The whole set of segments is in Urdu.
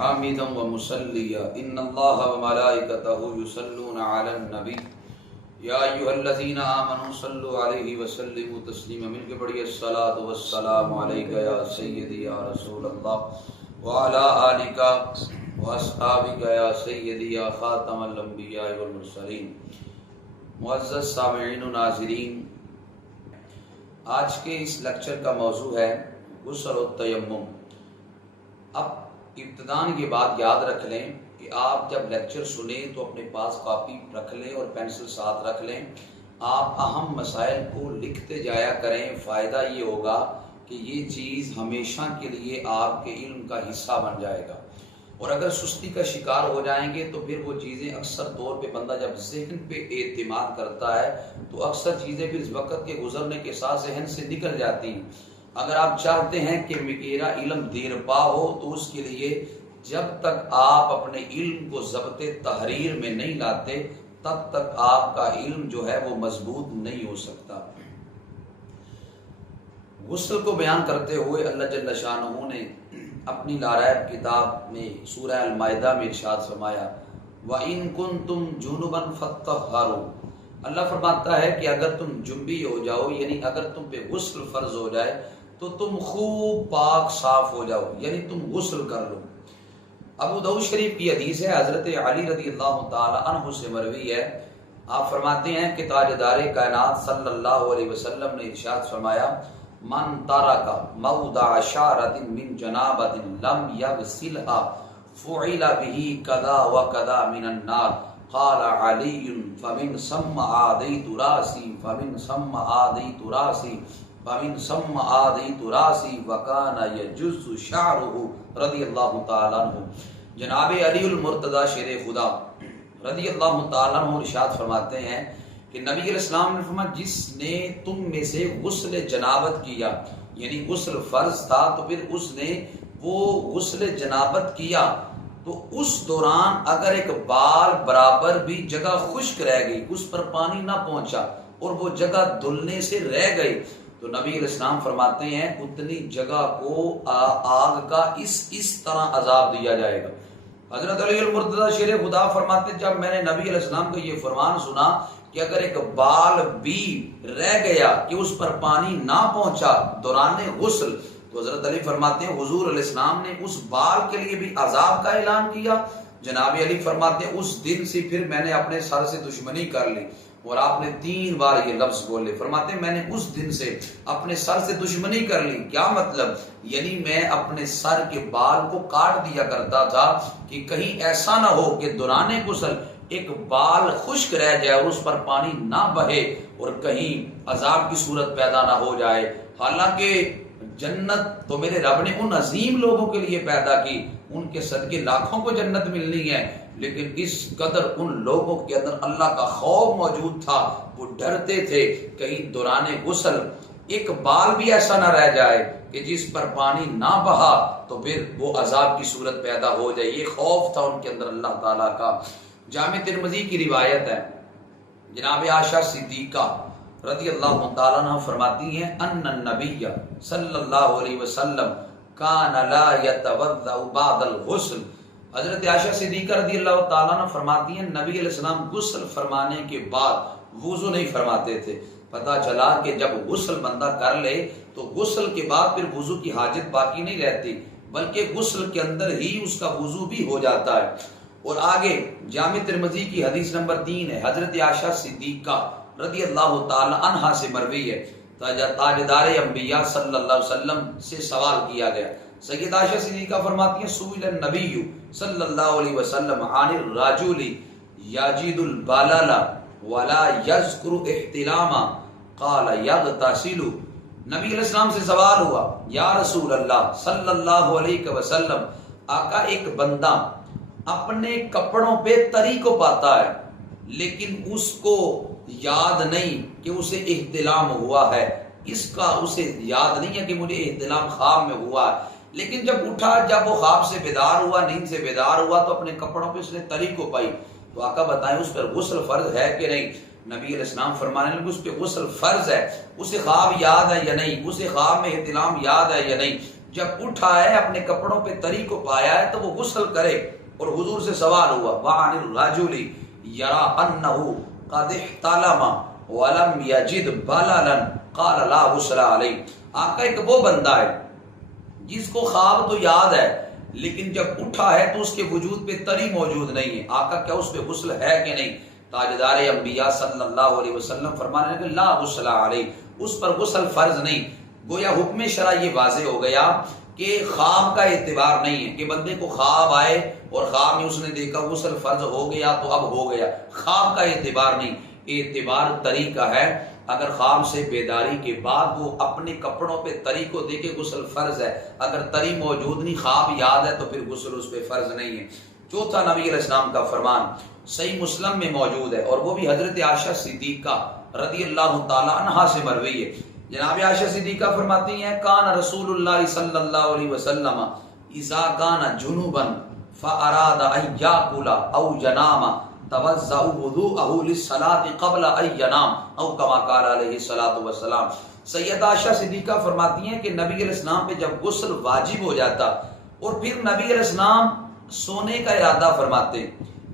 حامدا ومصليا ان الله وملائكته يصلون على النبي یا ایھا الذین آمنوا صلوا علیہ وسلموا تسلیما. مل کے پڑھیے الصلاۃ والسلام علیک یا سیدی یا رسول اللہ وعلی آلک واصحابک یا سیدی یا خاتم الانبیاء والمرسلین. معزز سامعین و ناظرین، آج کے اس لیکچر کا موضوع ہے غسل و تیمم. اب ابتداً یہ بات یاد رکھ لیں کہ آپ جب لیکچر سنیں تو اپنے پاس کاپی رکھ لیں اور پینسل ساتھ رکھ لیں. آپ اہم مسائل کو لکھتے جایا کریں. فائدہ یہ ہوگا کہ یہ چیز ہمیشہ کے لیے آپ کے علم کا حصہ بن جائے گا. اور اگر سستی کا شکار ہو جائیں گے تو پھر وہ چیزیں اکثر طور پہ بندہ جب ذہن پہ اعتماد کرتا ہے تو اکثر چیزیں پھر اس وقت کے گزرنے کے ساتھ ذہن سے نکل جاتی ہیں. اگر آپ چاہتے ہیں کہ میرا علم دیر پا ہو تو اس کے لیے جب تک آپ اپنے علم کو ضبط تحریر میں نہیں لاتے تب تک آپ کا علم جو ہے وہ مضبوط نہیں ہو سکتا. غسل کو بیان کرتے ہوئے اللہ جل شانہ نے اپنی لاریب کتاب میں سورہ المائدہ میں ارشاد فرمایا وَإِن كُنتُمْ جُنُبًا فَاتَّطَهَّرُوا. اللہ فرماتا ہے کہ اگر تم جنبی ہو جاؤ، یعنی اگر تم پہ غسل فرض ہو جائے تو تم خوب پاک صاف ہو جاؤ، یعنی تم غسل کر لو. ابو داؤد شریف کی حدیث ہے، حضرت علی رضی اللہ تعالی عنہ سے مروی ہے. آپ فرماتے ہیں کہ تاجدار کائنات صلی اللہ علیہ وسلم نے ارشاد فرمایا من ترک موضع شعرۃ من جنابۃ لم یغسلها فعل به کذا وکذا من النار. قال علی فمن ثم آذیت راسی فمن ثم آذیت راسی فمن ثم آذیت راسی وکان یجز شعره رضی اللہ تعالی عنہ. جناب علی المرتضی شیر خدا رضی اللہ تعالی عنہ ارشاد فرماتے ہیں کہ نبی علیہ السلام نے فرمایا جس نے تم میں سے غسل جنابت کیا، یعنی غسل فرض تھا تو پھر اس نے وہ غسل جنابت کیا تو اس دوران اگر ایک بال برابر بھی جگہ خشک رہ گئی، اس پر پانی نہ پہنچا اور وہ جگہ دھلنے سے رہ گئی تو نبی علیہ السلام فرماتے ہیں اتنی جگہ کو آگ کا اس طرح عذاب دیا جائے گا. حضرت علی المرتضی شیر خدا فرماتے جب میں نے نبی علیہ السلام کا یہ فرمان سنا کہ اگر ایک بال بھی رہ گیا کہ اس پر پانی نہ پہنچا دوران غسل تو حضرت علی فرماتے ہیں حضور علیہ السلام نے اس بال کے لیے بھی عذاب کا اعلان کیا. جناب علی فرماتے ہیں اس دن سے پھر میں نے اپنے سر سے دشمنی کر لی. اور آپ نے 3 بار یہ لفظ بولے. فرماتے ہیں میں نے اس دن سے اپنے سر سے دشمنی کر لی. کیا مطلب؟ یعنی میں اپنے سر کے بال کو کاٹ دیا کرتا تھا کہ کہیں ایسا نہ ہو کہ دوران غسل ایک بال خشک رہ جائے اور اس پر پانی نہ بہے اور کہیں عذاب کی صورت پیدا نہ ہو جائے. حالانکہ جنت تو میرے رب نے ان عظیم لوگوں کے لیے پیدا کی، ان کے صدقے لاکھوں کو جنت ملنی ہے، لیکن اس قدر ان لوگوں کے اندر اللہ کا خوف موجود تھا. وہ ڈرتے تھے کہیں دوران غسل ایک بال بھی ایسا نہ رہ جائے کہ جس پر پانی نہ بہا تو پھر وہ عذاب کی صورت پیدا ہو جائے. یہ خوف تھا ان کے اندر اللہ تعالیٰ کا. جامع ترمذی کی روایت ہے، جناب عائشہ صدیقہ رضی اللہ تعالیٰ عنہ فرماتی ہیں ان النبی صلی اللہ علیہ وسلم کان لا یتوضأ بعد الغسل. حضرت عائشہ صدیقہ رضی اللہ تعالیٰ عنہ فرماتی ہیں نبی علیہ السلام غسل فرمانے کے بعد وضو نہیں فرماتے تھے. پتہ چلا کہ جب غسل بندہ کر لے تو غسل کے بعد پھر وضو کی حاجت باقی نہیں رہتی، بلکہ غسل کے اندر ہی اس کا وضو بھی ہو جاتا ہے. اور آگے جامع ترمذی کی حدیث نمبر 3 ہے، حضرت عائشہ صدیقہ رضی اللہ تعالی عنہا سے مروی ہے. تاجدار انبیاء صلی اللہ علیہ وسلم سے سوال کیا گیا. سید عائشہ صدیقہ فرماتی ہیں سئل النبی صلی اللہ علیہ وسلم عن الرجل یجد البلل ولا یذکر احتلاما قال یغتسل. نبی علیہ السلام سے سوال ہوا یا رسول اللہ صلی اللہ علیہ وسلم، آقا ایک بندہ اپنے کپڑوں پہ تری کو پاتا ہے لیکن اس کو یاد نہیں کہ اسے احتلام ہوا ہے، اس کا اسے یاد نہیں ہے کہ مجھے احتلام خواب میں ہوا ہے، لیکن جب اٹھا جب وہ خواب سے بیدار ہوا، نیند سے بیدار ہوا تو اپنے کپڑوں پہ اس نے تری کو پائی. تو آقا بتائیں اس پر غسل فرض ہے کہ نہیں؟ نبی علیہ السلام فرمانے لگے اس پہ غسل فرض ہے. اسے خواب یاد ہے یا نہیں؟ اسے خواب میں احتلام یاد ہے یا نہیں؟ جب اٹھا ہے اپنے کپڑوں پہ تری کو پایا ہے تو وہ غسل کرے. اور حضور سے سوال ہوا وعن الرجل یرا انہ قد احتلم ولم یجد بللا قال لا غسل علیہ. آقا ایک وہ بندہ ہے جس کو خواب تو یاد ہے لیکن جب اٹھا ہے تو اس کے وجود پہ تری موجود نہیں ہے. آقا کیا اس پہ غسل ہے کہ نہیں؟ تاجدار انبیاء صلی اللہ علیہ وسلم فرمانے لگے لا غسل علیہ، اس پر غسل فرض نہیں. گویا حکم شرع یہ واضح ہو گیا کہ خواب کا اعتبار نہیں ہے کہ بندے کو خواب آئے اور خواب میں اس نے دیکھا غسل فرض ہو گیا تو اب ہو گیا. خواب کا اعتبار نہیں، اعتبار تری کا ہے. اگر خواب سے بیداری کے بعد وہ اپنے کپڑوں پہ تری کو دیکھے غسل فرض ہے. اگر تری موجود نہیں خواب یاد ہے تو پھر غسل اس پہ فرض نہیں ہے. چوتھا نبی علیہ السلام کا فرمان صحیح مسلم میں موجود ہے اور وہ بھی حضرت عائشہ صدیقہ رضی اللہ تعالی عنہا سے مروی ہے. جناب عائشہ صدیقہ فرماتی ہیں کان رسول اللہ صلی اللہ علیہ وسلم اذا کان جنوبا فاراد ان یاکل او ینام توضأ وضوءه للصلاة قبل ان ینام او کما قال علیہ الصلوۃ والسلام. سیدہ عائشہ صدیقہ فرماتی ہیں کہ نبی علیہ السلام پہ جب غسل واجب ہو جاتا اور پھر نبی علیہ السلام سونے کا ارادہ فرماتے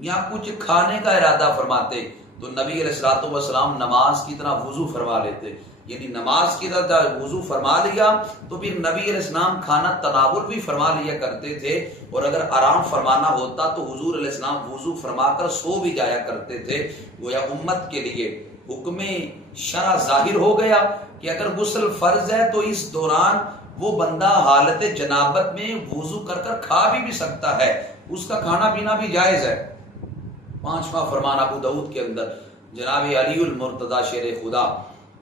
یا کچھ کھانے کا ارادہ فرماتے تو نبی علیہ الصلوۃ والسلام نماز کی طرح وضو فرما لیتے. یعنی نماز کی طرح وضو فرما لیا تو پھر نبی علیہ السلام کھانا تناول بھی فرما لیا کرتے تھے. اور اگر آرام فرمانا ہوتا تو حضور علیہ السلام وضو فرما کر سو بھی جایا کرتے تھے. گویا امت کے لیے حکم شرع ظاہر ہو گیا کہ اگر غسل فرض ہے تو اس دوران وہ بندہ حالت جنابت میں وضو کر کر کھا بھی سکتا ہے، اس کا کھانا پینا بھی جائز ہے. پانچواں فرمان ابو داؤد کے اندر جناب علی المرتضی شیر خدا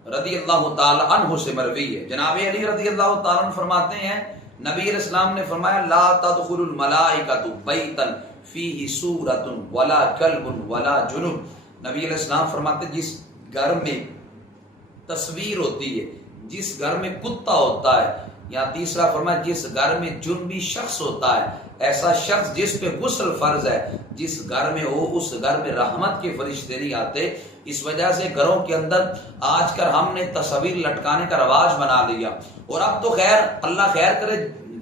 رضی اللہ تعالی عنہ سے مروی ہے. جناب علی رضی اللہ تعالی عنہ فرماتے ہیں نبی علیہ السلام نے فرمایا لا تدخل الملائکۃ بیتا فیہ سورۃ ولا کلب ولا جنب. نبی علیہ السلام فرماتے جس گھر میں تصویر ہوتی ہے، جس گھر میں کتا ہوتا ہے، یا تیسرا فرمایا جس گھر میں جنبی شخص ہوتا ہے، ایسا شخص جس پہ غسل فرض ہے، جس گھر میں ہو اس گھر میں رحمت کے فرشتے نہیں آتے. اس وجہ سے گھروں کے اندر آج کل ہم نے تصویر لٹکانے کا رواج بنا لیا اور اب تو خیر اللہ خیر کرے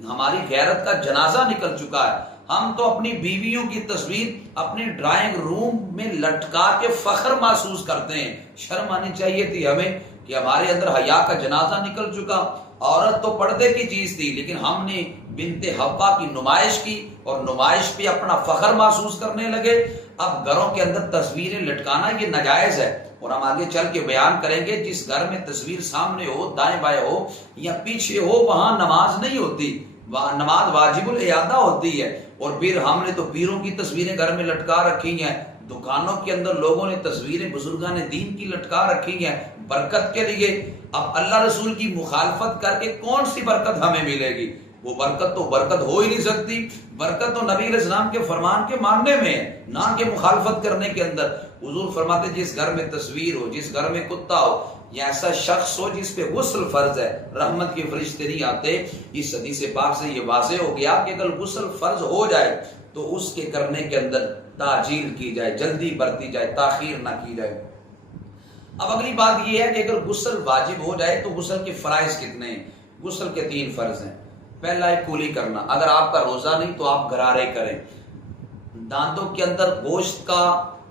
ہماری غیرت کا جنازہ نکل چکا ہے. ہم تو اپنی بیویوں کی تصویر اپنے ڈرائنگ روم میں لٹکا کے فخر محسوس کرتے ہیں. شرم آنی چاہیے تھی ہمیں کہ ہمارے اندر حیا کا جنازہ نکل چکا. عورت تو پردے کی چیز تھی لیکن ہم نے بنت حوا کی نمائش کی اور نمائش پہ اپنا فخر محسوس کرنے لگے. اب گھروں کے اندر تصویریں لٹکانا یہ ناجائز ہے اور ہم آگے چل کے بیان کریں گے. جس گھر میں تصویر سامنے ہو، دائیں بائیں ہو یا پیچھے ہو وہاں نماز نہیں ہوتی، وہاں نماز واجب الاعادہ ہوتی ہے. اور پھر ہم نے تو پیروں کی تصویریں گھر میں لٹکا رکھی ہیں، دکانوں کے اندر لوگوں نے تصویریں بزرگان دین کی لٹکا رکھی ہیں برکت کے لیے. اب اللہ رسول کی مخالفت کر کے کون سی برکت ہمیں ملے گی؟ وہ برکت تو برکت ہو ہی نہیں سکتی. برکت تو نبی علیہ السلام کے فرمان کے ماننے میں ہے، نہ کہ مخالفت کرنے کے اندر. حضور فرماتے جس گھر میں تصویر ہو، جس گھر میں کتا ہو یا ایسا شخص ہو جس پہ غسل فرض ہے، رحمت کے فرشتے نہیں آتے. اس حدیث پاک سے یہ واضح ہو گیا کہ اگر غسل فرض ہو جائے تو اس کے کرنے کے اندر تاجیل کی جائے، جلدی برتی جائے، تاخیر نہ کی جائے. اب اگلی بات یہ ہے کہ اگر غسل واجب ہو جائے تو غسل کے فرائض کتنے ہیں؟ غسل کے 3 فرض ہیں. پہلا ہے کولی کرنا. اگر آپ کا روزہ نہیں تو آپ غرارے کریں. دانتوں کے اندر گوشت کا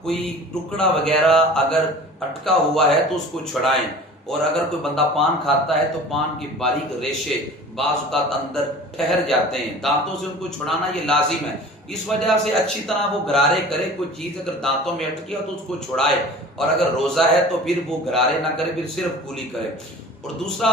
کوئی ٹکڑا وغیرہ اگر اٹکا ہوا ہے تو اس کو چھڑائیں. اور اگر کوئی بندہ پان کھاتا ہے تو پان کے باریک ریشے بعض اوقات اندر ٹھہر جاتے ہیں، دانتوں سے ان کو چھڑانا یہ لازم ہے. اس وجہ سے اچھی طرح وہ غرارے کرے. کوئی چیز اگر دانتوں میں اٹکی ہے تو اس کو چھڑائے، اور اگر روزہ ہے تو پھر وہ غرارے نہ کرے، پھر صرف کولی کرے. اور دوسرا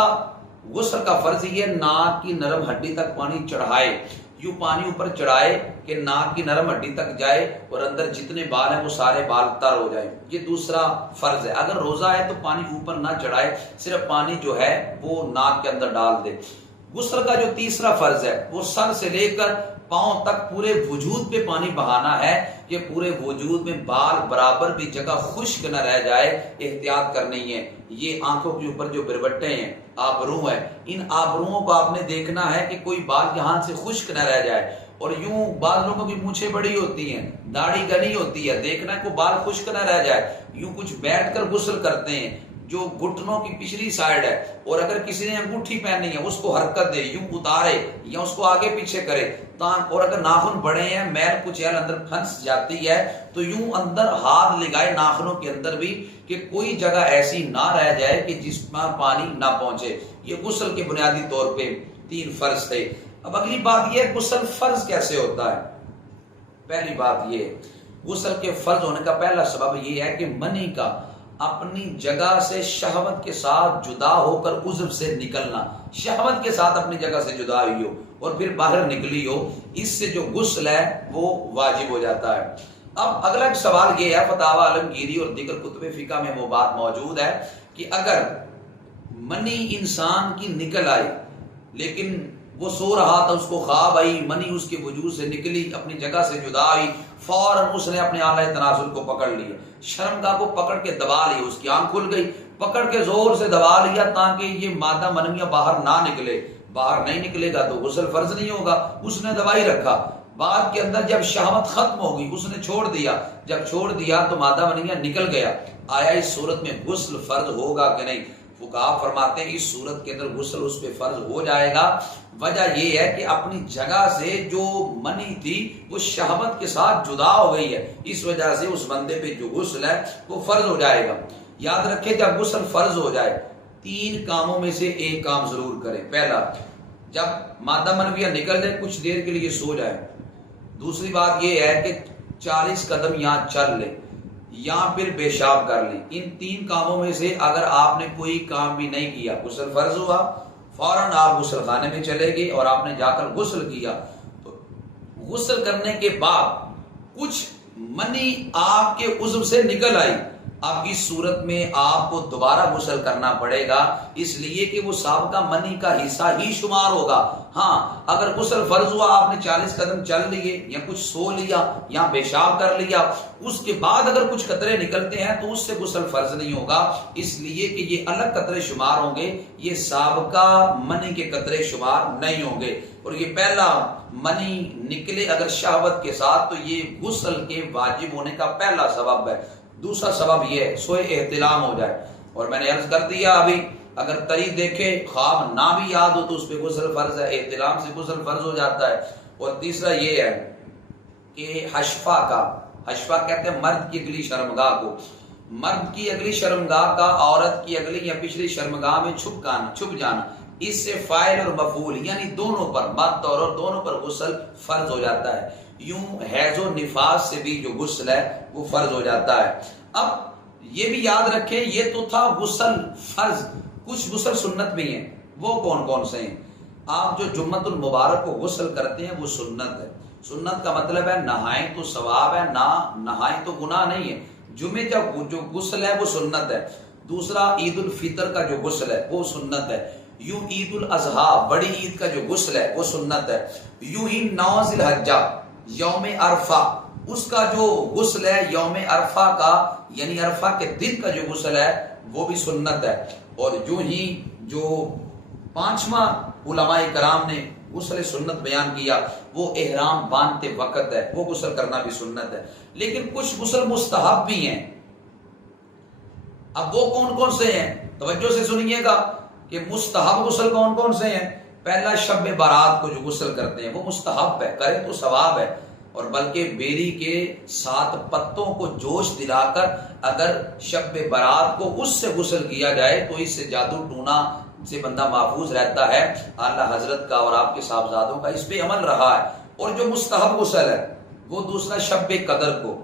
غسل کا فرض یہ ناک کی نرم ہڈی تک پانی چڑھائے. یوں پانی اوپر چڑھائے کہ ناک کی نرم ہڈی تک جائے اور اندر جتنے بال ہیں وہ سارے بال تر ہو جائیں. یہ دوسرا فرض ہے. اگر روزہ ہے تو پانی اوپر نہ چڑھائے، صرف پانی جو ہے وہ ناک کے اندر ڈال دے. غسل کا جو تیسرا فرض ہے وہ سر سے لے کر پاؤں تک پورے وجود پہ پانی بہانا ہے کہ پورے وجود میں بال برابر بھی جگہ خشک نہ رہ جائے. احتیاط کرنی ہے. یہ آنکھوں کے اوپر جو بربٹے ہیں، آبرو ہے، ان آبروؤں کو آپ نے دیکھنا ہے کہ کوئی بال یہاں سے خشک نہ رہ جائے. اور یوں بعض لوگوں کی مونچھیں بڑی ہوتی ہیں، داڑھی گھنی ہوتی ہے، دیکھنا ہے کوئی بال خشک نہ رہ جائے. یوں کچھ بیٹھ کر غسل کرتے ہیں، جو گھٹنوں کی پچھلی سائڈ ہے، اور اگر کسی نے انگوٹھی پہنی ہے اس کو حرکت دے، یوں اتارے یا اس کو آگے پیچھے کرے، اور اگر ناخن بڑے ہیں میل کچیل اندر پھنس جاتی ہے تو یوں اندر ہاتھ لگائے ناخنوں کے اندر بھی کہ کوئی جگہ ایسی نہ رہ جائے کہ جس میں پانی نہ پہنچے۔ یہ غسل کے بنیادی طور پہ 3 فرض تھے۔ اب اگلی بات یہ ہے غسل فرض کیسے ہوتا ہے۔ پہلی بات یہ ہے غسل کے فرض ہونے کا پہلا سبب یہ ہے کہ منی کا اپنی جگہ سے شہوت کے ساتھ جدا ہو کر عضو سے نکلنا، شہوت کے ساتھ اپنی جگہ سے جدا ہوئی ہو اور پھر باہر نکلی ہو، اس سے جو غسل ہے وہ واجب ہو جاتا ہے۔ اب اگلا سوال یہ ہے، فتاوی عالمگیری اور دیگر کتب فقہ میں وہ بات موجود ہے کہ اگر منی انسان کی نکل آئی لیکن وہ سو رہا تھا، اس کو خواب آئی، منی اس کے وجود سے نکلی، اپنی جگہ سے جدا ہوئی، فوراً اس نے اپنے اعلی تناسل کو پکڑ لیا، شرمگاہ کو پکڑ کے دبا لیا، اس کی آنکھ کھل گئی، پکڑ کے زور سے دبا لیا تاکہ یہ مادہ منویہ باہر نہ نکلے، باہر نہیں نکلے گا تو غسل فرض نہیں ہوگا، اس نے دبائی رکھا، بعد کے اندر جب شہوت ختم ہو گئی اس نے چھوڑ دیا، جب چھوڑ دیا تو مادہ منویہ نکل گیا، آیا اس صورت میں غسل فرض ہوگا کہ نہیں؟ فقہا فرماتے ہیں اس صورت کے اندر غسل اس پہ فرض ہو جائے گا۔ وجہ یہ ہے کہ اپنی جگہ سے جو منی تھی وہ شہوت کے ساتھ جدا ہو گئی ہے، اس وجہ سے اس بندے پہ جو غسل ہے وہ فرض ہو جائے گا۔ یاد رکھیں جب غسل فرض ہو جائے 3 کاموں میں سے ایک کام ضرور کریں۔ پہلا، جب مادہ منویہ نکل جائے کچھ دیر کے لیے سو جائے۔ دوسری بات یہ ہے کہ 40 قدم یہاں چل لے یا پھر پیشاب کر لیں۔ ان 3 کاموں میں سے اگر آپ نے کوئی کام بھی نہیں کیا، غسل فرض ہوا، فوراً آپ غسل خانے میں چلے گئے اور آپ نے جا کر غسل کیا، تو غسل کرنے کے بعد کچھ منی آپ کے عضو سے نکل آئی، اب اس صورت میں آپ کو دوبارہ غسل کرنا پڑے گا، اس لیے کہ وہ سابقہ منی کا حصہ ہی شمار ہوگا۔ ہاں اگر غسل فرض ہوا، آپ نے 40 قدم چل لیے یا کچھ سو لیا یا پیشاب کر لیا، اس کے بعد اگر کچھ قطرے نکلتے ہیں تو اس سے غسل فرض نہیں ہوگا، اس لیے کہ یہ الگ قطرے شمار ہوں گے، یہ سابقہ منی کے قطرے شمار نہیں ہوں گے۔ اور یہ پہلا منی نکلے اگر شہوت کے ساتھ تو یہ غسل کے واجب ہونے کا پہلا سبب ہے۔ دوسرا سبب یہ ہے سوئے احتلام ہو جائے، اور میں نے عرض کر دیا ابھی اگر تری دیکھے خواب نہ بھی یاد ہو تو اس پہ غسل فرض ہے، احتلام سے غسل فرض ہو جاتا ہے۔ اور تیسرا یہ ہے کہ حشفہ کہتے ہیں مرد کی اگلی شرمگاہ کو، مرد کی اگلی شرمگاہ کا عورت کی اگلی یا پچھلی شرمگاہ میں چھپ جانا، اس سے فاعل اور مفعول یعنی دونوں پر، مرد اور عورت دونوں پر غسل فرض ہو جاتا ہے۔ یوں حیض و نفاس سے بھی جو غسل ہے وہ فرض ہو جاتا ہے۔ اب یہ بھی یاد رکھیں یہ تو تھا غسل فرض، کچھ غسل سنت بھی ہیں، وہ کون کون سے ہیں؟ آپ جو جمعۃ المبارک کو غسل کرتے ہیں وہ سنت ہے، سنت کا مطلب ہے نہائیں تو ثواب ہے، نہ نہائیں تو گناہ نہیں ہے، جمعے کا جو غسل ہے وہ سنت ہے۔ دوسرا عید الفطر کا جو غسل ہے وہ سنت ہے، یوں عید الاضحیٰ بڑی عید کا جو غسل ہے وہ سنت ہے، یوں ہی 9 ذی الحجہ یوم عرفہ اس کا جو غسل ہے یوم عرفہ کا یعنی عرفہ کے دن کا جو غسل ہے وہ بھی سنت ہے۔ اور جو ہی جو 5واں علماء کرام نے غسل سنت بیان کیا وہ احرام باندھتے وقت ہے، وہ غسل کرنا بھی سنت ہے۔ لیکن کچھ غسل مستحب بھی ہیں، اب وہ کون کون سے ہیں توجہ سے سنیے گا کہ مستحب غسل کون کون سے ہیں۔ پہلا شب بارات کو جو غسل کرتے ہیں وہ مستحب ہے، کرے تو ثواب ہے، اور بلکہ بیری کے 7 پتوں کو جوش دلا کر اگر شب برات کو اس سے غسل کیا جائے تو اس سے جادو ٹونا سے بندہ محفوظ رہتا ہے۔ اعلیٰ حضرت کا اور آپ کے صاحبزادوں کا اس پہ عمل رہا ہے۔ اور جو مستحب غسل ہے وہ دوسرا شب قدر کو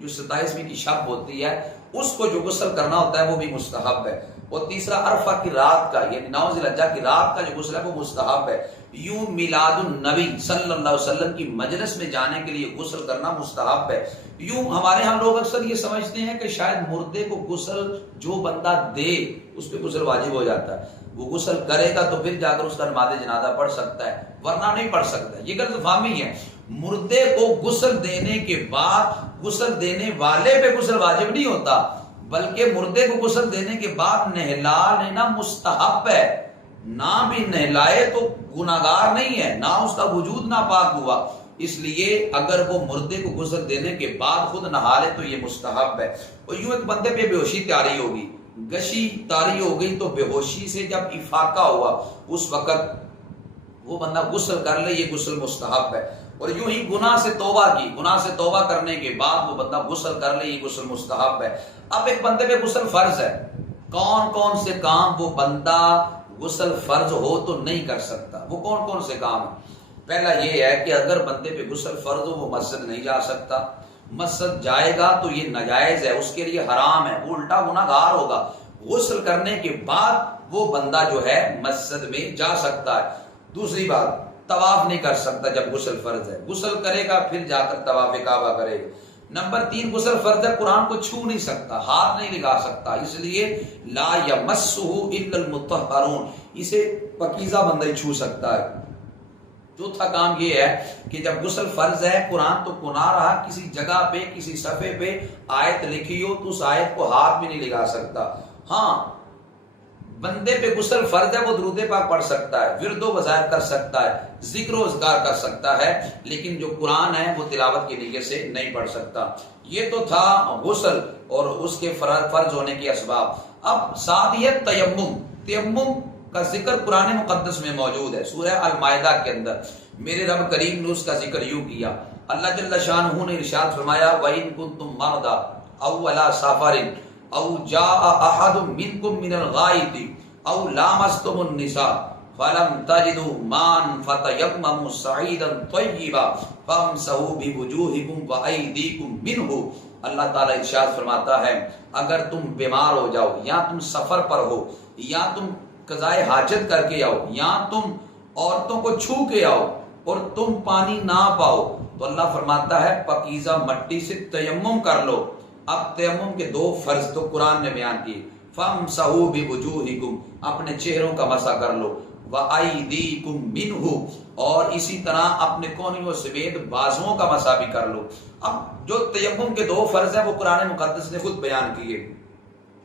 جو 27ویں کی شب ہوتی ہے اس کو جو غسل کرنا ہوتا ہے وہ بھی مستحب ہے۔ اور تیسرا عرفہ کی رات کا یعنی 9 ذی الحجہ کی رات کا جو غسل ہے وہ مستحب ہے۔ یوں میلاد النبی صلی اللہ علیہ وسلم کی مجلس میں جانے کے لیے غسل کرنا مستحب ہے۔ یوں ہمارے ہم لوگ اکثر یہ سمجھتے ہیں کہ شاید مردے کو غسل جو بندہ دے اس پہ غسل واجب ہو جاتا ہے، وہ غسل کرے گا تو پھر جا کر اس کا نماز جنازہ پڑھ سکتا ہے ورنہ نہیں پڑھ سکتا ہے۔ یہ غلط فہمی ہے، مردے کو غسل دینے کے بعد غسل دینے والے پہ غسل واجب نہیں ہوتا، بلکہ مردے کو غسل دینے کے بعد نہلا لینا مستحب ہے، نہ بھی نہلائے تو گناہگار نہیں ہے، نہ اس کا وجود ناپاک ہوا، اس لیے اگر وہ مردے کو غسل دینے کے بعد خود نہا لے تو یہ مستحب ہے۔ اور یوں ایک بندے پہ بے ہوشی تاری ہوگی، گشی طاری ہو گئی تو بے ہوشی سے جب افاقہ ہوا اس وقت وہ بندہ غسل کر لے، یہ غسل مستحب ہے۔ اور یوں ہی گناہ سے توبہ کی، گناہ سے توبہ کرنے کے بعد وہ بندہ غسل کر لے، یہ غسل مستحب ہے۔ اب ایک بندے پہ غسل فرض ہے، کون کون سے کام وہ بندہ غسل فرض ہو تو نہیں کر سکتا؟ وہ کون کون سے کام ہیں؟ پہلا یہ ہے کہ اگر بندے پہ غسل فرض ہو وہ مسجد نہیں جا سکتا، مسجد جائے گا تو یہ ناجائز ہے، اس کے لیے حرام ہے، وہ الٹا گناہ گار ہوگا۔ غسل کرنے کے بعد وہ بندہ جو ہے مسجد میں جا سکتا ہے۔ دوسری بات، طواف نہیں کر سکتا جب غسل فرض ہے، غسل کرے گا پھر جا کر طواف کعبہ کرے گا۔ نمبر 3، غسل فرض ہے، قرآن کو چھو نہیں سکتا، ہاتھ نہیں لگا سکتا، اس لیے لا یمسہ الا المطہرون، اسے پاکیزہ بندہ ہی چھو سکتا ہے۔ چوتھا کام یہ ہے کہ جب غسل فرض ہے، قرآن تو کنا رہا، کسی جگہ پہ کسی صفحے پہ آیت لکھی ہو تو اس آیت کو ہاتھ بھی نہیں لگا سکتا۔ ہاں، بندے پہ غسل فرض ہے، وہ درود پاک پڑھ سکتا ہے، ورد و وظائف کر سکتا ہے، ذکر و اذکار کر سکتا ہے، لیکن جو قرآن ہے وہ تلاوت کی نیت سے نہیں پڑھ سکتا۔ یہ تو تھا غسل اور اس کے فرض ہونے کے اسباب۔ اب ساتھ یہ تیمم، تیمم کا ذکر قرآن مقدس میں موجود ہے، سورہ المائدہ کے اندر۔ میرے رب کریم نے اس کا ذکر یوں کیا، اللہ جل شانہ نے ارشاد فرمایا وَإِن كُنتُم مَرْضَىٰ أَوْ عَلَىٰ سَفَرٍ أَوْ جَاءَ أَحَدٌ مِّنكُم مِّنَ الْغَائِطِ أَوْ لَامَسْتُمُ النِّسَاءَ فَلَمْ تَجِدُوا مَاءً فَتَيَمَّمُوا صَعِيدًا طَيِّبًا فَامْسَحُوا بِوُجُوهِكُمْ وَأَيْدِيكُمْ مِنْهُ۔ اللہ تعالیٰ ارشاد فرماتا ہے اگر تم بیمار ہو جاؤ، یا تم سفر پر ہو، یا تم قضائے حاجت کر کے آؤ، یا تم عورتوں کو چھو کے آؤ اور تم پانی نہ پاؤ، تو اللہ فرماتا ہے پاکیزہ مٹی سے تیمم کر لو۔ اب تیمم کے 2 فرض تو قرآن نے بیان کیے، فَامْسَحُوا بِوُجُوهِكُمْ، اپنے چہروں کا مسح کر لو، وَأَيْدِيكُمْ مِنْهُ، اور اسی طرح اپنے کونیوں سمیت بازوؤں کا مسح بھی کر لو۔ اب جو تیمم کے 2 فرض ہیں وہ قرآن مقدس نے خود بیان کیے۔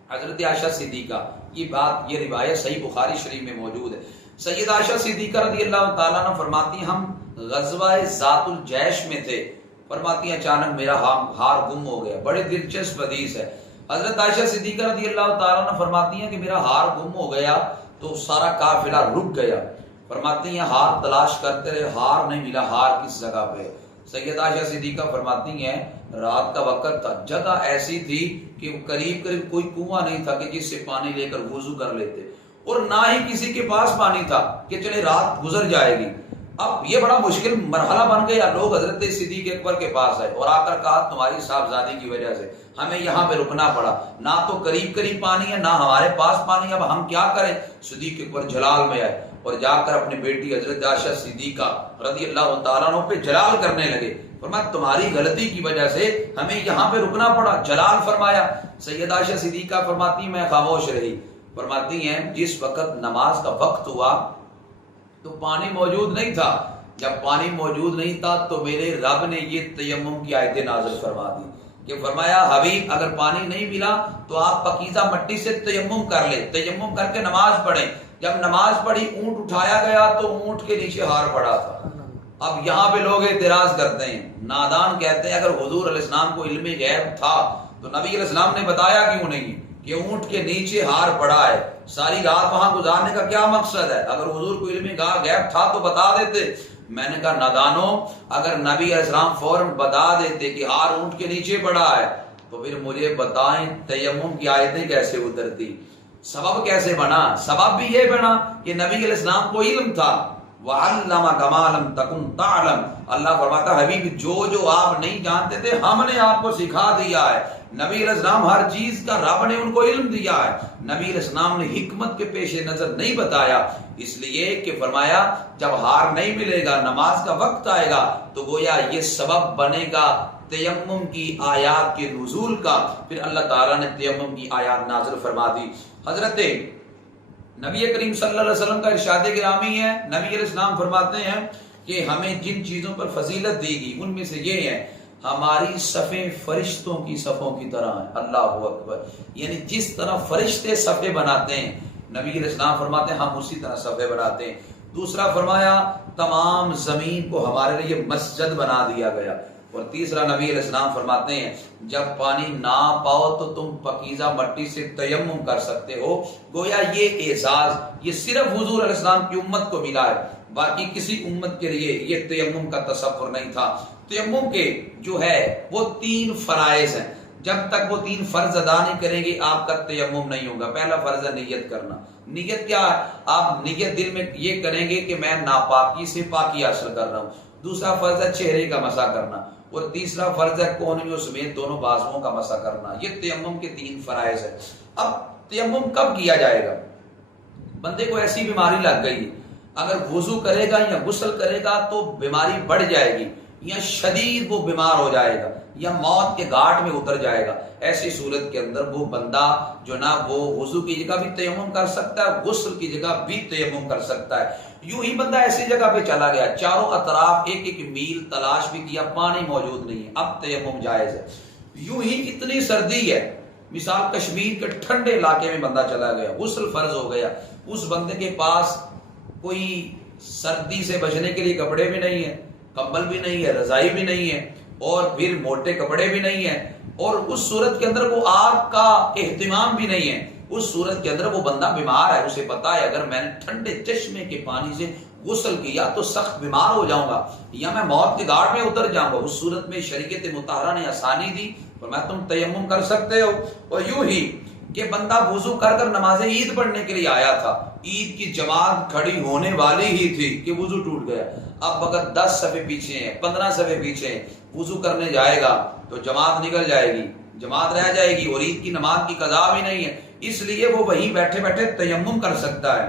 حضرت عائشہ صدیقہ، یہ بات، یہ روایت صحیح بخاری شریف میں موجود ہے، سیدہ عائشہ صدیقہ رضی اللہ تعالیٰ عنہ فرماتی ہم غزوہ ذات الجیش میں تھے، فرماتی ہیں اچانک میرا ہار گم ہو گیا۔ بڑے دلچسپ حدیث ہے، حضرت عائشہ صدیقہ رضی اللہ تعالیٰ عنہ فرماتی ہیں کہ میرا ہار گم ہو گیا تو سارا قافلہ رک گیا، فرماتی ہیں ہار تلاش کرتے رہے، ہار نہیں ملا، ہار کس جگہ پہ؟ سیدہ عائشہ صدیقہ فرماتی ہیں رات کا وقت تھا، جگہ ایسی تھی کہ قریب قریب کوئی کنواں نہیں تھا کہ جس سے پانی لے کر وضو کر لیتے، اور نہ ہی کسی کے پاس پانی تھا کہ چلے رات گزر جائے گی۔ اب یہ بڑا مشکل مرحلہ بن گیا، لوگ حضرت صدیق اکبر کے پاس آئے اور آ کر کہا تمہاری صاحبزادی کی وجہ سے ہمیں یہاں پہ رکنا پڑا، نہ تو قریب قریب پانی ہے نہ ہمارے پاس پانی، اب ہم کیا کریں؟ صدیق اکبر جلال میں آئے اور جا کر اپنی بیٹی حضرت عائشہ صدیقہ رضی اللہ تعالیٰ عنہ پہ جلال کرنے لگے، فرمایا تمہاری غلطی کی وجہ سے ہمیں یہاں پہ رکنا پڑا، جلال فرمایا۔ سیدہ عائشہ صدیقہ فرماتی میں خاموش رہی، فرماتی ہیں جس وقت نماز کا وقت ہوا تو پانی موجود نہیں تھا، جب پانی موجود نہیں تھا تو میرے رب نے یہ تیمم کی آیتیں نازل فرما دی کہ فرمایا حبیب اگر پانی نہیں ملا تو آپ پاکیزہ مٹی سے تیمم کر لیں، تیمم کر کے نماز پڑھیں۔ جب نماز پڑھی اونٹ اٹھایا گیا تو اونٹ کے نیچے ہار پڑا تھا۔ اب یہاں پہ لوگ اعتراض کرتے ہیں، نادان کہتے ہیں اگر حضور علیہ السلام کو علم غیب تھا تو نبی علیہ السلام نے بتایا کیوں نہیں کہ اونٹ کے نیچے ہار پڑا ہے؟ ساری رات وہاں گزارنے کا کیا مقصد ہے؟ اگر حضور کو علم غیب تھا تو بتا دیتے۔ میں نے کہا نادانو، اگر نبی علیہ السلام فوراً بتا دیتے کہ ہار اونٹ کے نیچے پڑا ہے تو پھر مجھے بتائیں تیمم کی آیتیں کیسے اترتی، سبب کیسے بنا؟ سبب بھی یہ بنا کہ نبی علیہ السلام کو علم تھا، وَعَلَّمَكَ مَا لَمْ تَكُنْ تَعْلَمْ، اللہ فرماتا حبیب جو آپ نہیں جانتے تھے ہم نے آپ کو سکھا دیا ہے۔ نبی علیہ السلام ہر چیز کا رب نے ان کو علم دیا ہے، نبی علیہ السلام نے حکمت کے پیش نظر نہیں بتایا، اس لیے کہ فرمایا جب ہار نہیں ملے گا نماز کا وقت آئے گا تو گویا یہ سبب بنے گا تیمم کی آیات کے نزول کا، پھر اللہ تعالیٰ نے تیمم کی آیات نازل فرما دی۔ حضرت نبی کریم صلی اللہ علیہ وسلم کا ارشاد گرامی ہے، نبی علیہ السلام فرماتے ہیں کہ ہمیں جن چیزوں پر فضیلت دی گئی ان میں سے یہ ہے ہماری صفیں فرشتوں کی صفوں کی طرح ہیں۔ اللہ اکبر، یعنی جس طرح فرشتے صفیں بناتے ہیں نبی علیہ السلام فرماتے ہیں ہم اسی طرح صفیں بناتے ہیں۔ دوسرا فرمایا تمام زمین کو ہمارے لیے مسجد بنا دیا گیا، اور تیسرا نبی علیہ السلام فرماتے ہیں جب پانی نہ پاؤ تو تم پاکیزہ مٹی سے تیمم کر سکتے ہو. گویا یہ اعزاز یہ صرف حضور علیہ السلام کی امت کو ملا ہے، باقی کسی امت کے لیے یہ تیمم کا تصور نہیں تھا. تیمم کے جو ہے وہ 3 فرائض ہیں، جب تک وہ 3 فرض ادا نہیں کریں گے آپ کا تیمم نہیں ہوگا. پہلا فرض ہے نیت کرنا. نیت کیا ہے؟ آپ نیت دل میں یہ کریں گے کہ میں ناپاکی سے پاکی حاصل کر رہا ہوں. دوسرا فرض ہے چہرے کا مسح کرنا، اور تیسرا فرض ہے کونیوں سمیت دونوں بازوؤں کا مسح کرنا. یہ تیمم کے 3 فرائض ہیں. اب تیمم کب کیا جائے گا؟ بندے کو ایسی بیماری لگ گئی، اگر وضو کرے گا یا غسل کرے گا تو بیماری بڑھ جائے گی، یا شدید وہ بیمار ہو جائے گا، یا موت کے گھاٹ میں اتر جائے گا. ایسی صورت کے اندر وہ بندہ جو نا وہ وضو کی جگہ بھی تیمم کر سکتا ہے، غسل کی جگہ بھی تیمم کر سکتا ہے. یوں ہی بندہ ایسی جگہ پہ چلا گیا، چاروں اطراف 1-1 میل تلاش بھی کیا، پانی موجود نہیں ہے، اب تیمم جائز ہے. یوں ہی اتنی سردی ہے، مثال کشمیر کے ٹھنڈے علاقے میں بندہ چلا گیا، غسل فرض ہو گیا، اس بندے کے پاس کوئی سردی سے بچنے کے لیے کپڑے بھی نہیں ہے، کمبل بھی نہیں ہے، رضائی بھی نہیں ہے، اور پھر موٹے کپڑے بھی نہیں ہیں، اور اس صورت کے اندر وہ آگ کا اہتمام بھی نہیں ہے. اس صورت کے اندر وہ بندہ بیمار ہے، اسے پتا ہے اگر میں نے ٹھنڈے چشمے کے پانی سے غسل کیا تو سخت بیمار ہو جاؤں گا یا میں موت کے گھاٹ میں اتر جاؤں گا. اس صورت میں شریعت مطہرہ نے آسانی دی، فرمایا تم تیمم کر سکتے ہو. اور یوں ہی کہ بندہ وضو کر کر نماز عید پڑھنے کے لیے آیا تھا، عید کی جماعت کھڑی ہونے والی ہی تھی کہ وضو ٹوٹ گیا. اب اگر 10 صفحے پیچھے ہیں، 15 صفحے پیچھے ہیں، وضو کرنے جائے گا تو جماعت نکل جائے گی، جماعت رہ جائے گی، اور عید کی نماز کی قضا بھی نہیں ہے. اس لیے وہ وہیں بیٹھے بیٹھے تیمم کر سکتا ہے.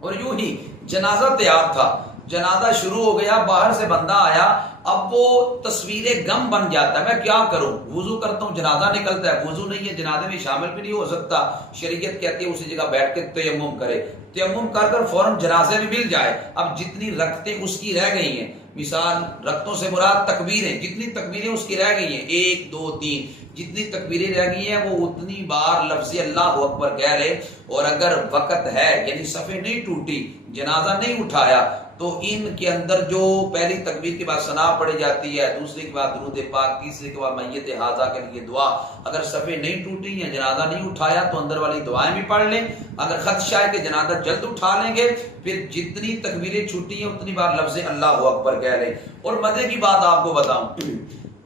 اور یوں ہی جنازہ تیار تھا، جنازہ شروع ہو گیا، باہر سے بندہ آیا، اب وہ تصویر غم بن جاتا ہے، میں کیا کروں، وضو کرتا ہوں جنازہ نکلتا ہے، وضو نہیں ہے، جنازے میں شامل بھی نہیں ہو سکتا. شریعت کہتی ہے اسی جگہ بیٹھ کے تیمم کرے، تیمم کر کر فوراً جنازے میں مل جائے. اب جتنی رکعتیں اس کی رہ گئی ہیں، مثال رکعتوں سے مراد تکبیریں، جتنی تکبیریں اس کی رہ گئی ہیں 1 2 3 جتنی تکبیریں رہ گئی ہیں وہ اتنی بار لفظ اللہ اکبر کہہ لے. اور اگر وقت ہے یعنی صفحے نہیں ٹوٹی، جنازہ نہیں اٹھایا، تو ان کے اندر جو پہلی تکبیر کے بعد ثنا پڑھی جاتی ہے، دوسری کے بعد درود پاک، تیسری کے بعد میت حاضہ کے لیے دعا، اگر صفحے نہیں ٹوٹی یا جنازہ نہیں اٹھایا تو اندر والی دعائیں بھی پڑھ لیں. اگر خدشہ ہے کہ جنازہ جلد اٹھا لیں گے پھر جتنی تکبیریں چھوٹی ہیں اتنی بار لفظ اللہ اکبر کہہ لیں. اور مزے کی بات آپ کو بتاؤں،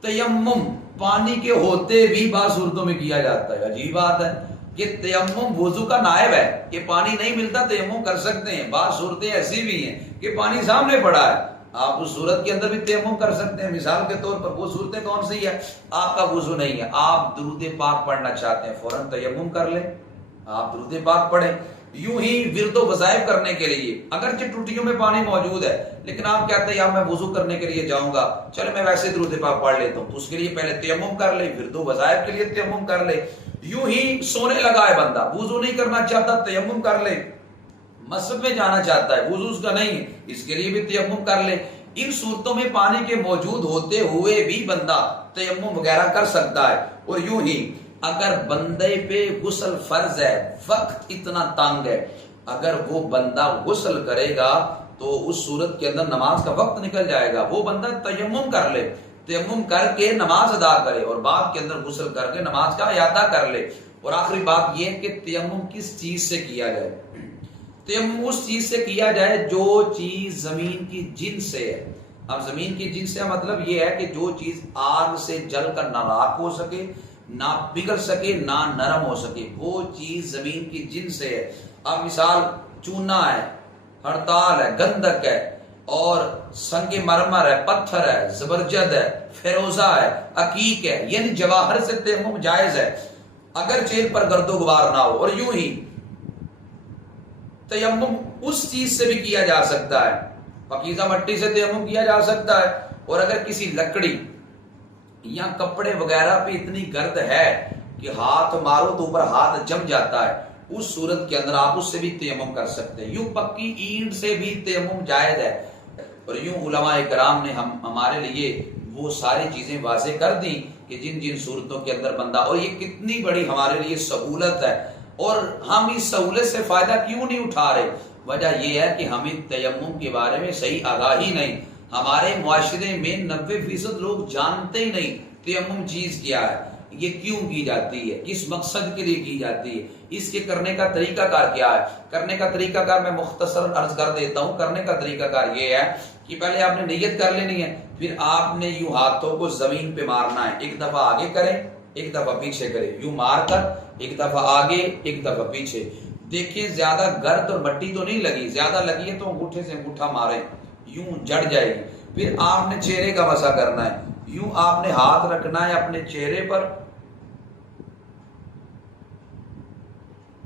تیمم پانی کے ہوتے بھی بعض صورتوں میں کیا جاتا ہے. عجیب بات ہے کہ تیمم وضو کا نائب ہے، کہ پانی نہیں ملتا تیمم کر سکتے ہیں. بعض صورتیں ایسی بھی ہیں کہ پانی سامنے پڑا ہے، آپ اس صورت کے اندر بھی تیمم کر سکتے ہیں. مثال کے طور پر وہ صورتیں کون سی ہے؟ آپ کا وضو نہیں ہے، آپ درود پاک پڑھنا چاہتے ہیں، فوراً تیمم کر لیں، آپ درود پاک پڑھیں. یوں ہی ورد و وظائف کرنے کے لیے اگرچہ ٹوٹیوں میں پانی موجود ہے لیکن آپ کہتے ہیں یار میں وضو کرنے کے لیے جاؤں گا، چلے میں ویسے درود پاک پڑھ لیتا ہوں، تو اس کے لیے پہلے تیمم کر لے، ورد و وظائف کے لیے تیمم کر لے. یوں ہی سونے لگا ہے بندہ، وضو نہیں کرنا چاہتا، تیمم کر لے. مسجد میں جانا چاہتا ہے، وضو اس کا نہیں ہے، اس کے لیے بھی تیمم کر لے. ان صورتوں میں پانی کے موجود ہوتے ہوئے بھی بندہ تیمم وغیرہ کر سکتا ہے. اور یوں ہی اگر بندے پہ غسل فرض ہے، وقت اتنا تنگ ہے، اگر وہ بندہ غسل کرے گا تو اس صورت کے اندر نماز کا وقت نکل جائے گا. وہ بندہ تیمم کر لے، تیمم کر کے نماز ادا کرے، اور بعد کے اندر غسل کر کے نماز کا اعادہ کر لے. اور آخری بات یہ ہے کہ تیمم کس چیز سے کیا جائے؟ تیمم اس چیز سے کیا جائے جو چیز زمین کی جنس سے ہے. اب زمین کی جنس سے مطلب یہ ہے کہ جو چیز آگ سے جل کر نہ راکھ ہو سکے، نہ پگھل سکے، نہ نرم ہو سکے، وہ چیز زمین کی جنس سے ہے. اب مثال چونا ہے، ہڑتال ہے، گندک ہے، اور سنگ مرمر ہے، پتھر ہے، زبرجد ہے، فیروزہ ہے، عقیق ہے، یعنی جواہر سے تیمم جائز ہے اگر چیل پر گرد و غبار نہ ہو. اور یوں ہی تیمم اس چیز سے بھی کیا جا سکتا ہے، پاکیزہ مٹی سے تیمم کیا جا سکتا ہے. اور اگر کسی لکڑی یا کپڑے وغیرہ پہ اتنی گرد ہے کہ ہاتھ مارو تو اوپر ہاتھ جم جاتا ہے، اس صورت کے اندر آپ اس سے بھی تیمم کر سکتے ہیں. یوں پکی اینٹ سے بھی تیمم جائز ہے. اور یوں علماء کرام نے ہمارے لیے وہ ساری چیزیں واضح کر دیں کہ جن جن صورتوں کے اندر بندہ، اور یہ کتنی بڑی ہمارے لیے سہولت ہے، اور ہم اس سہولت سے فائدہ کیوں نہیں اٹھا رہے؟ وجہ یہ ہے کہ ہمیں تیمم کے بارے میں صحیح آگاہی نہیں. ہمارے معاشرے میں 90% لوگ جانتے ہی نہیں تیمم چیز کیا ہے، یہ کیوں کی جاتی ہے، کس مقصد کے لیے کی جاتی ہے، اس کے کرنے کا طریقہ کار کیا ہے۔ کرنے کا طریقہ کار میں مختصر عرض کر دیتا ہوں۔ کرنے کا طریقہ کار یہ ہے کہ پہلے آپ نے نیت کر لینی ہے، پھر آپ نے یوں ہاتھوں کو زمین پہ مارنا ہے، ایک دفعہ آگے کریں ایک دفعہ پیچھے کریں، یوں مار کر ایک دفعہ آگے ایک دفعہ پیچھے۔ دیکھیں زیادہ گرد اور مٹی تو نہیں لگی، زیادہ لگی ہے تو انگوٹھے سے انگوٹھا ماریں، یوں جڑ جائے گی۔ پھر آپ نے چہرے کا مسح کرنا ہے، یوں آپ نے ہاتھ رکھنا ہے اپنے چہرے پر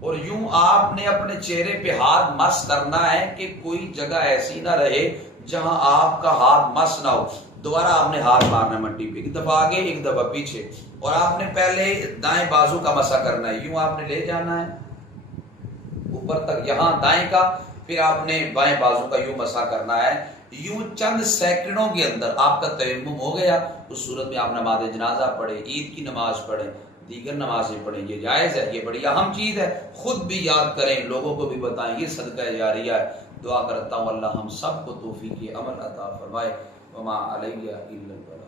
اور یوں آپ نے اپنے چہرے پہ ہاتھ مس کرنا ہے کہ کوئی جگہ ایسی نہ رہے جہاں آپ کا ہاتھ مس نہ ہو۔ دوبارہ آپ نے ہاتھ مارنا ہے مٹی پہ، ایک دفعہ آگے ایک دفعہ پیچھے، اور آپ نے پہلے دائیں بازو کا مسح کرنا ہے، یوں آپ نے لے جانا ہے اوپر تک یہاں دائیں کا، پھر آپ نے بائیں بازو کا یوں مسح کرنا ہے۔ یوں چند سیکنڈوں کے اندر آپ کا تیمم ہو گیا۔ اس صورت میں آپ نماز جنازہ پڑھیں، عید کی نماز پڑھیں، دیگر نمازیں پڑھیں، یہ جائز ہے، یہ بڑی اہم چیز ہے۔ خود بھی یاد کریں، لوگوں کو بھی بتائیں، یہ صدقہ جاریہ ہے۔ دعا کرتا ہوں اللہ ہم سب کو توفیق عمل عطا فرمائے۔ وما علیہ الا البلاغ۔